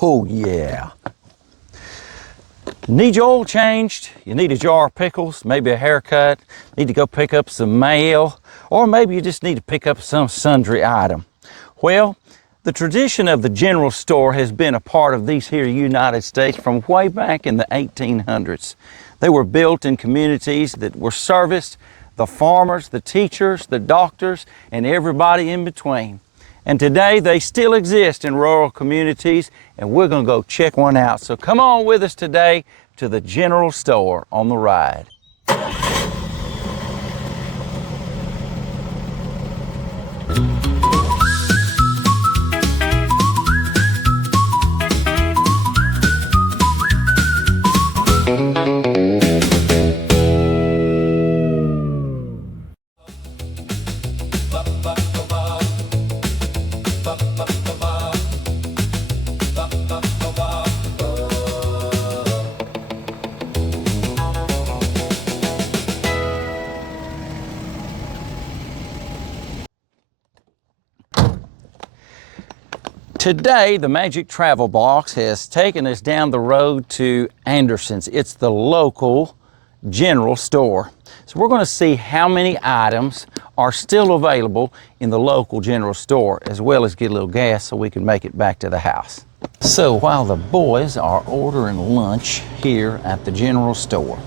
Oh yeah. Need your oil changed, you need a jar of pickles, maybe a haircut, need to go pick up some mail, or maybe you just need to pick up some sundry item. Well, the tradition of the general store has been a part of these here United States from way back in the 1800s. They were built in communities that were serviced the farmers, the teachers, the doctors, and everybody in between. And today they still exist in rural communities, and we're going to go check one out. So come on with us today to the general store on the ride. Today, the Magic Travel Box has taken us down the road to Anderson's. It's the local general store. So we're going to see how many items are still available in the local general store, as well as get a little gas so we can make it back to the house. So while the boys are ordering lunch here at the general store,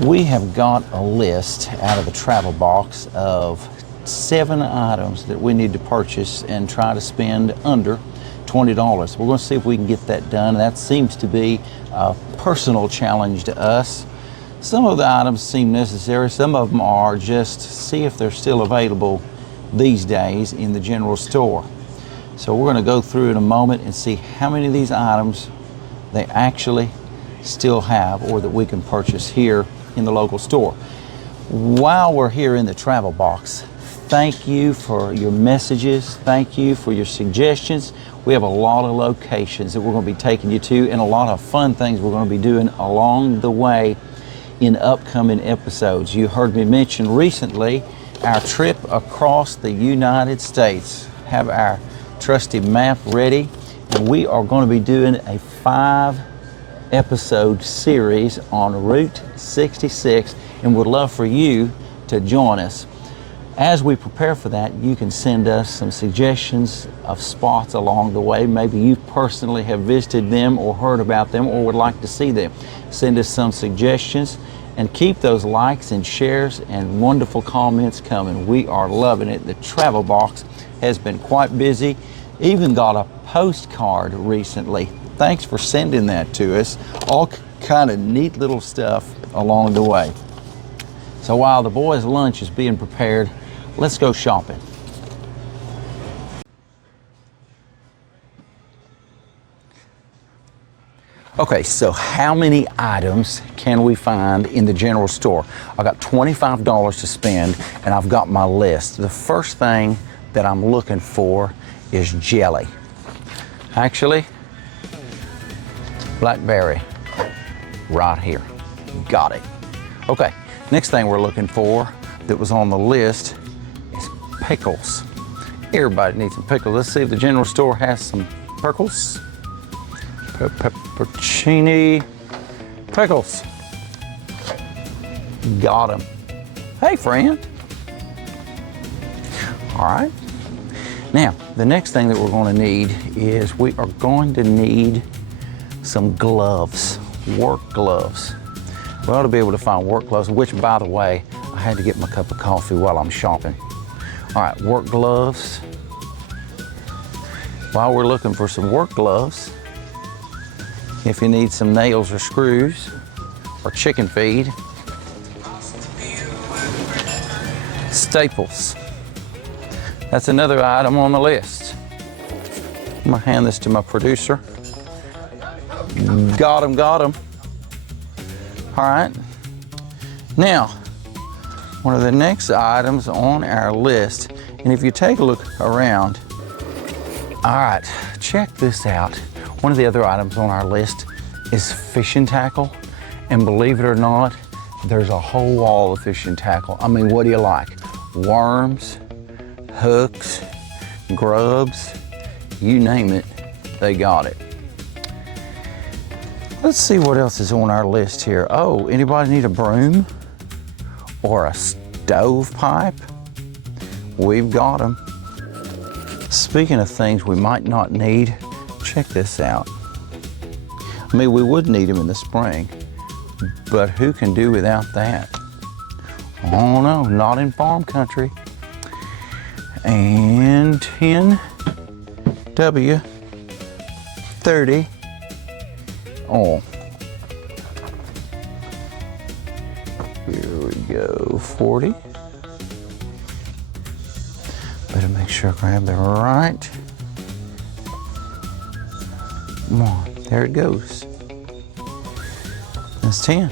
we have got a list out of the travel box of 7 items that we need to purchase and try to spend under $20. We're going to see if we can get that done. That seems to be a personal challenge to us. Some of the items seem necessary. Some of them are just see if they're still available these days in the general store. So we're going to go through in a moment and see how many of these items they actually still have or that we can purchase here in the local store. While we're here in the travel box, thank you for your messages. Thank you for your suggestions. We have a lot of locations that we're going to be taking you to and a lot of fun things we're going to be doing along the way in upcoming episodes. You heard me mention recently our trip across the United States. Have our trusty map ready, and we are going to be doing a 5-episode series on Route 66, and would love for you to join us. As we prepare for that, you can send us some suggestions of spots along the way. Maybe you personally have visited them or heard about them or would like to see them. Send us some suggestions and keep those likes and shares and wonderful comments coming. We are loving it. The travel box has been quite busy. Even got a postcard recently. Thanks for sending that to us. All kind of neat little stuff along the way. So while the boys' lunch is being prepared, let's go shopping. Okay, so how many items can we find in the general store? I got $25 to spend and I've got my list. The first thing that I'm looking for is jelly. Actually, blackberry, right here. Got it. Okay, next thing we're looking for that was on the list is pickles. Everybody needs some pickles. Let's see if the general store has some pickles. Pepperoncini pickles. Got them. Hey, friend. All right. Now, the next thing that we're going to need is we are going to need some gloves, work gloves. We ought to be able to find work gloves, which, by the way, I had to get my cup of coffee while I'm shopping. All right, work gloves. While we're looking for some work gloves, if you need some nails or screws or chicken feed, staples. That's another item on the list. I'm gonna hand this to my producer. Got him. All right. Now, one of the next items on our list, and if you take a look around, all right, check this out. One of the other items on our list is fishing tackle, and believe it or not, there's a whole wall of fishing tackle. I mean, what do you like? Worms, hooks, grubs, you name it, they got it. Let's see what else is on our list here. Oh, anybody need a broom or a stovepipe? We've got them. Speaking of things we might not need, check this out. I mean, we would need them in the spring, but who can do without that? Oh no, not in farm country. And 10W30 oil. Here we go, 40. Better make sure I grab the right. Come on, there it goes. That's 10.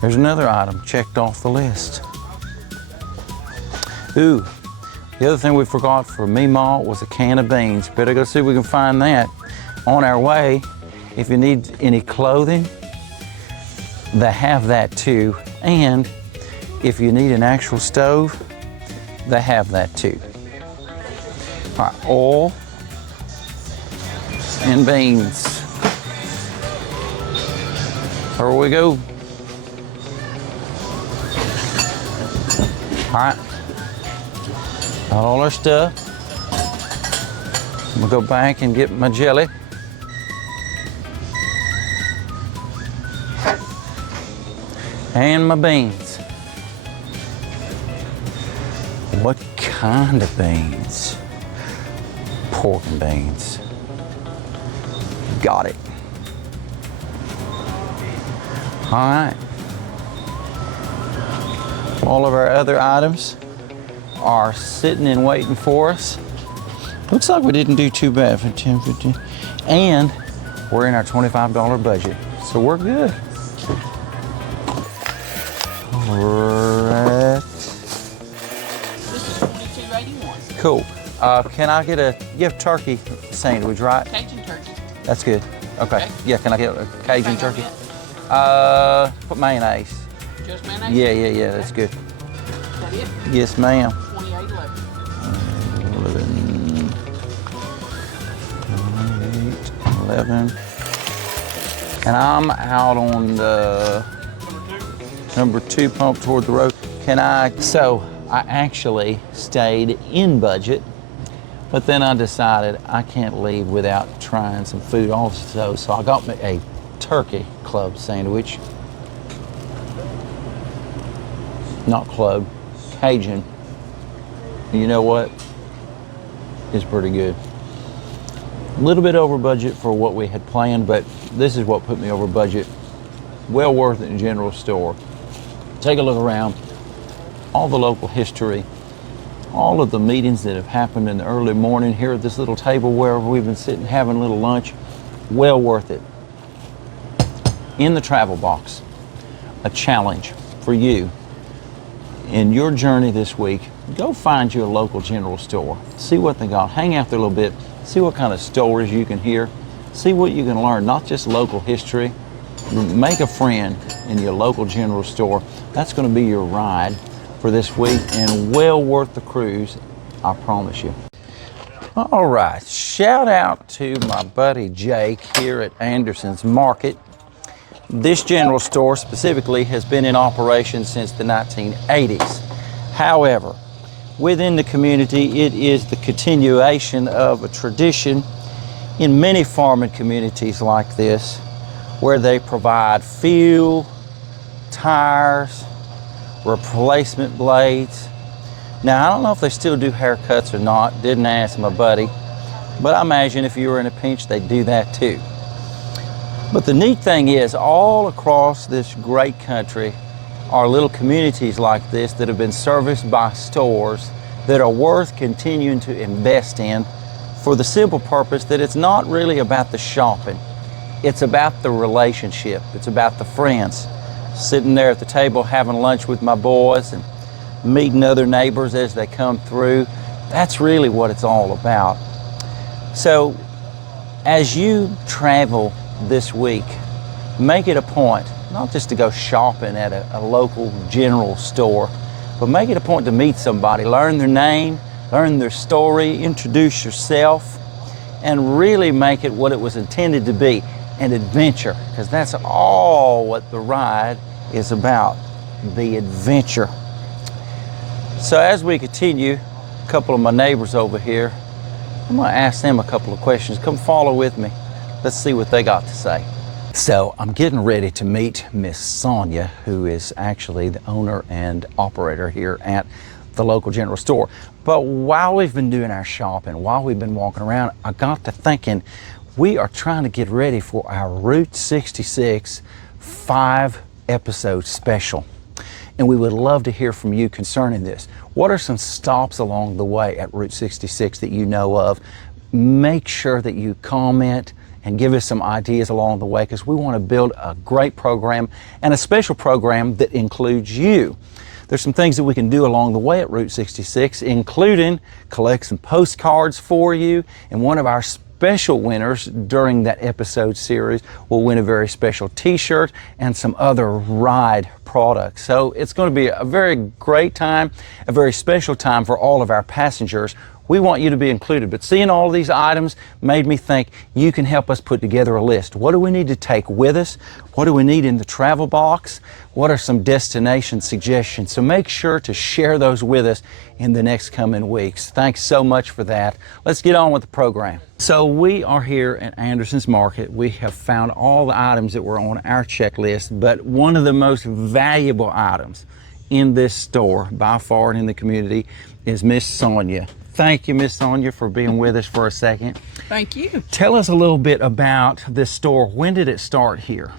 There's another item checked off the list. Ooh, the other thing we forgot for Meemaw was a can of beans. Better go see if we can find that. On our way, if you need any clothing, they have that too. And if you need an actual stove, they have that too. All right, oil and beans. There we go. All right, got all our stuff. I'm gonna go back and get my jelly. And my beans. What kind of beans? Pork and beans. Got it. All right. All of our other items are sitting and waiting for us. Looks like we didn't do too bad for 10, 15. And we're in our $25 budget, so we're good. Right. This is $22.81. Cool. Can I get a gift turkey sandwich, right? Cajun turkey. That's good. Okay. Yeah, can I get a Cajun turkey? Put mayonnaise. Just mayonnaise? Yeah, that's good. Is that it? Yes, ma'am. $28.11. 11. And I'm out on the number 2 pump toward the road. So I actually stayed in budget, but then I decided I can't leave without trying some food also. So I got me a turkey club sandwich. Not club, Cajun. You know what? It's pretty good. A little bit over budget for what we had planned, but this is what put me over budget. Well worth it in general store. Take a look around. All the local history, all of the meetings that have happened in the early morning here at this little table where we've been sitting having a little lunch. Well worth it. In the travel box, a challenge for you. In your journey this week, go find you a local general store. See what they got. Hang out there a little bit. See what kind of stories you can hear. See what you can learn, not just local history. Make a friend in your local general store. That's going to be your ride for this week and well worth the cruise, I promise you. All right, shout out to my buddy Jake here at Anderson's Market. This general store specifically has been in operation since the 1980s. However, within the community, it is the continuation of a tradition in many farming communities like this, where they provide fuel, tires, replacement blades. Now, I don't know if they still do haircuts or not, didn't ask my buddy, but I imagine if you were in a pinch, they'd do that too. But the neat thing is, all across this great country are little communities like this that have been serviced by stores that are worth continuing to invest in for the simple purpose that it's not really about the shopping. It's about the relationship. It's about the friends. Sitting there at the table having lunch with my boys and meeting other neighbors as they come through. That's really what it's all about. So as you travel this week, make it a point not just to go shopping at a local general store, but make it a point to meet somebody, learn their name, learn their story, introduce yourself, and really make it what it was intended to be, an adventure, because that's all what the ride is about, the adventure. So as we continue, a couple of my neighbors over here, I'm going to ask them a couple of questions. Come follow with me. Let's see what they got to say. So I'm getting ready to meet Miss Sonia, who is actually the owner and operator here at the local general store. But while we've been doing our shopping, while we've been walking around, I got to thinking we are trying to get ready for our Route 66 5-episode special. And we would love to hear from you concerning this. What are some stops along the way at Route 66 that you know of? Make sure that you comment and give us some ideas along the way, because we want to build a great program and a special program that includes you. There's some things that we can do along the way at Route 66, including collect some postcards for you, and one of our special winners during that episode series will win a very special t-shirt and some other ride products. So it's going to be a very great time, a very special time for all of our passengers. We want you to be included, but seeing all of these items made me think you can help us put together a list. What do we need to take with us? What do we need in the travel box? What are some destination suggestions? So make sure to share those with us in the next coming weeks. Thanks so much for that. Let's get on with the program. So we are here at Anderson's Market. We have found all the items that were on our checklist, but one of the most valuable items in this store by far and in the community is Miss Sonia. Thank you, Miss Sonia, for being with us for a second. Thank you. Tell us a little bit about this store. When did it start here?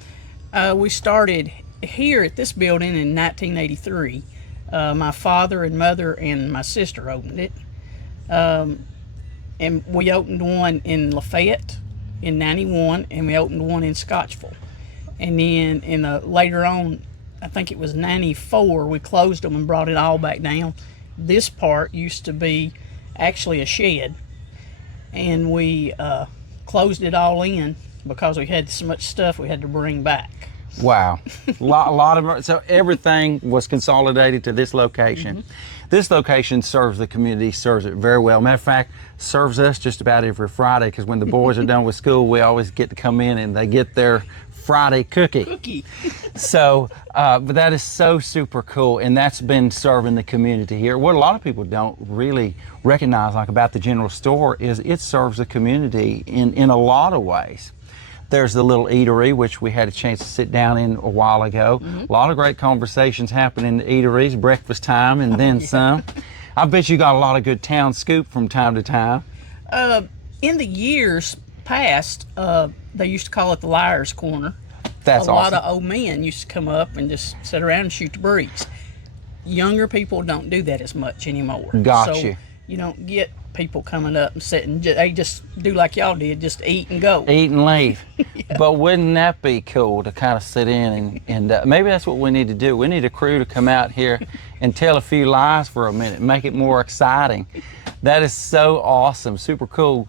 We started here at this building in 1983. My father and mother and my sister opened it. And we opened one in Lafayette in 91, and we opened one in Scotchville. And then later on, I think it was 94, we closed them and brought it all back down. This part used to be actually a shed, and we closed it all in because we had so much stuff we had to bring back. Wow. a lot of, so everything was consolidated to this location. Mm-hmm. This location serves the community, serves it very well. Matter of fact, serves us just about every Friday, because when the boys are done with school, we always get to come in and they get their Friday cookie. So, but that is so super cool, and that's been serving the community here. What a lot of people don't really recognize, like about the general store, is it serves the community in a lot of ways. There's the little eatery, which we had a chance to sit down in a while ago. Mm-hmm. A lot of great conversations happen in the eateries, breakfast time, and then some. I bet you got a lot of good town scoop from time to time. In the years past, they used to call it the Liar's Corner. That's awesome. A lot of old men used to come up and just sit around and shoot the breeze. Younger people don't do that as much anymore. Got so you. You don't get people coming up and sitting. They just do like y'all did, just eat and go. Eat and leave. Yeah. But wouldn't that be cool to kind of sit in and maybe that's what we need to do. We need a crew to come out here and tell a few lies for a minute, make it more exciting. That is so awesome, super cool.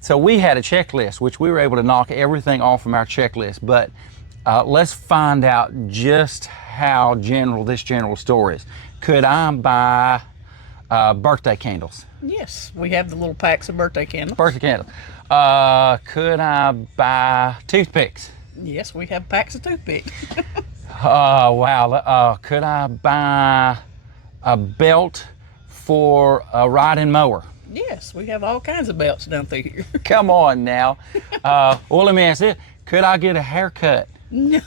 So we had a checklist, which we were able to knock everything off from our checklist, but let's find out just how general this general store is. Could I buy birthday candles? Yes, we have the little packs of birthday candles. Birthday candles. Could I buy toothpicks? Yes, we have packs of toothpicks. Oh, wow. Could I buy a belt for a riding mower? Yes, we have all kinds of belts down through here. Come on now. Well, let me ask this. Could I get a haircut? No,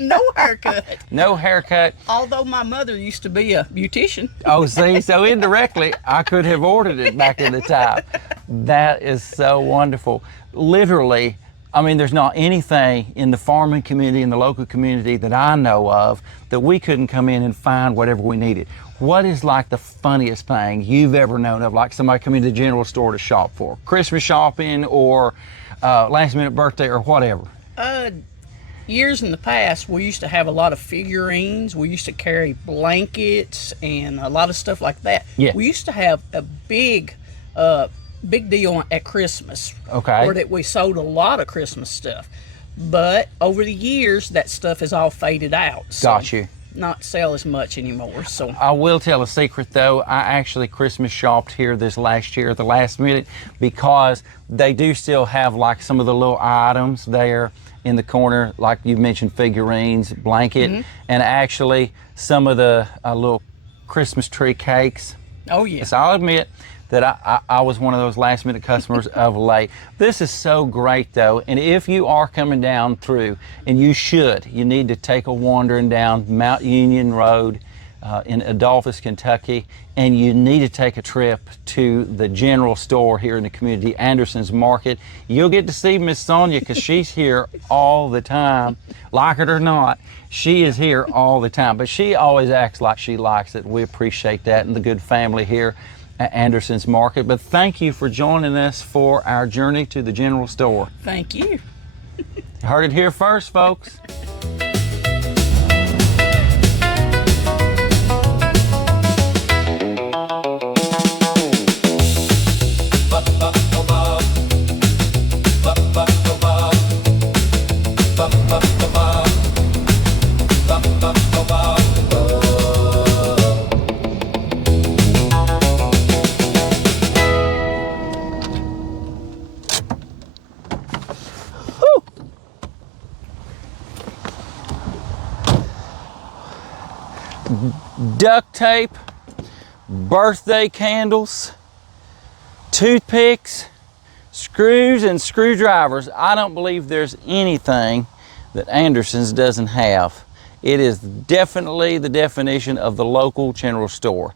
no haircut. No haircut. Although my mother used to be a beautician. Oh, see, so indirectly, I could have ordered it back in the time. That is so wonderful. Literally, I mean, there's not anything in the farming community, in the local community that I know of that we couldn't come in and find whatever we needed. What is like the funniest thing you've ever known of, like somebody coming to the general store to shop for? Christmas shopping or last minute birthday or whatever? Years in the past, we used to have a lot of figurines. We used to carry blankets and a lot of stuff like that. Yeah. We used to have a big deal at Christmas. Okay. Where that we sold a lot of Christmas stuff. But over the years, that stuff has all faded out. So Got you. not sell as much anymore. So I will tell a secret though. I actually Christmas shopped here this last year at the last minute because they do still have like some of the little items there in the corner, like you mentioned, figurines, blanket, and actually some of the little Christmas tree cakes. oh yeah, So I'll admit that I was one of those last minute customers of late. This is so great though, and if you are coming down through, and you need to take a wandering down Mount Union Road in Adolphus, Kentucky, and you need to take a trip to the general store here in the community, Anderson's Market. You'll get to see Miss Sonia because she's here all the time. Like it or not, she is here all the time, but she always acts like she likes it. We appreciate that and the good family here at Anderson's Market. But thank you for joining us for our journey to the general store. thank you. You heard it here first, folks. Duct tape, birthday candles, toothpicks, screws, and screwdrivers. I don't believe there's anything that Anderson's doesn't have. It is definitely the definition of the local general store.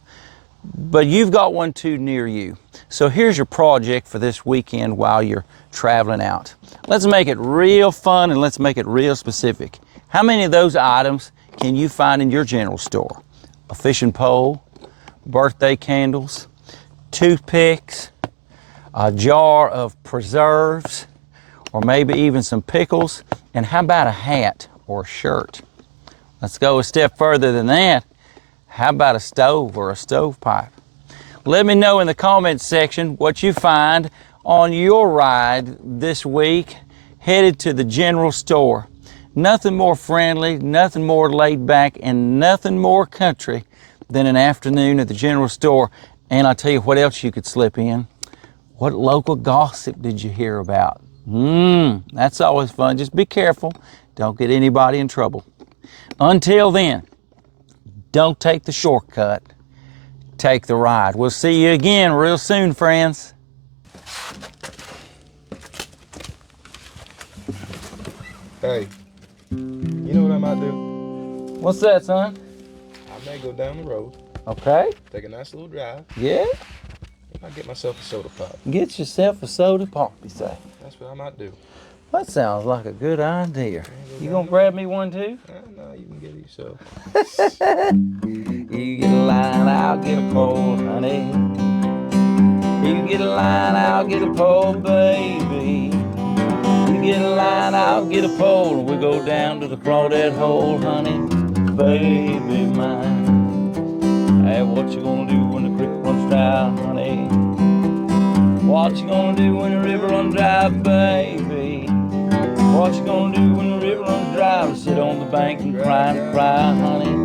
But you've got one too near you. So here's your project for this weekend while you're traveling out. Let's make it real fun and let's make it real specific. How many of those items can you find in your general store? A fishing pole, birthday candles, toothpicks, a jar of preserves, or maybe even some pickles, and how about a hat or a shirt? Let's go a step further than that. How about a stove or a stovepipe? Let me know in the comments section what you find on your ride this week headed to the general store. Nothing more friendly, nothing more laid back, and nothing more country than an afternoon at the general store. And I'll tell you what else you could slip in. What local gossip did you hear about? That's always fun. Just be careful. Don't get anybody in trouble. Until then, don't take the shortcut. Take the ride. We'll see you again real soon, friends. Hey, you know what I might do? What's that, son? I may go down the road, Okay. take a nice little drive, Yeah. and I get myself a soda pop. Get yourself a soda pop, you say. That's what I might do. That sounds like a good idea. You gonna grab me one too? No, you can get it yourself. You get a line, I'll get a pole, honey. You get a line, I'll get a pole, baby. You get a line, I'll get a pole, and we go down to the crawdad hole, honey, baby mine. Hey, what you gonna do when the creek runs dry, honey? What you gonna do when the river runs dry, baby? What you gonna do when the river runs dry? Sit on the bank and cry, honey.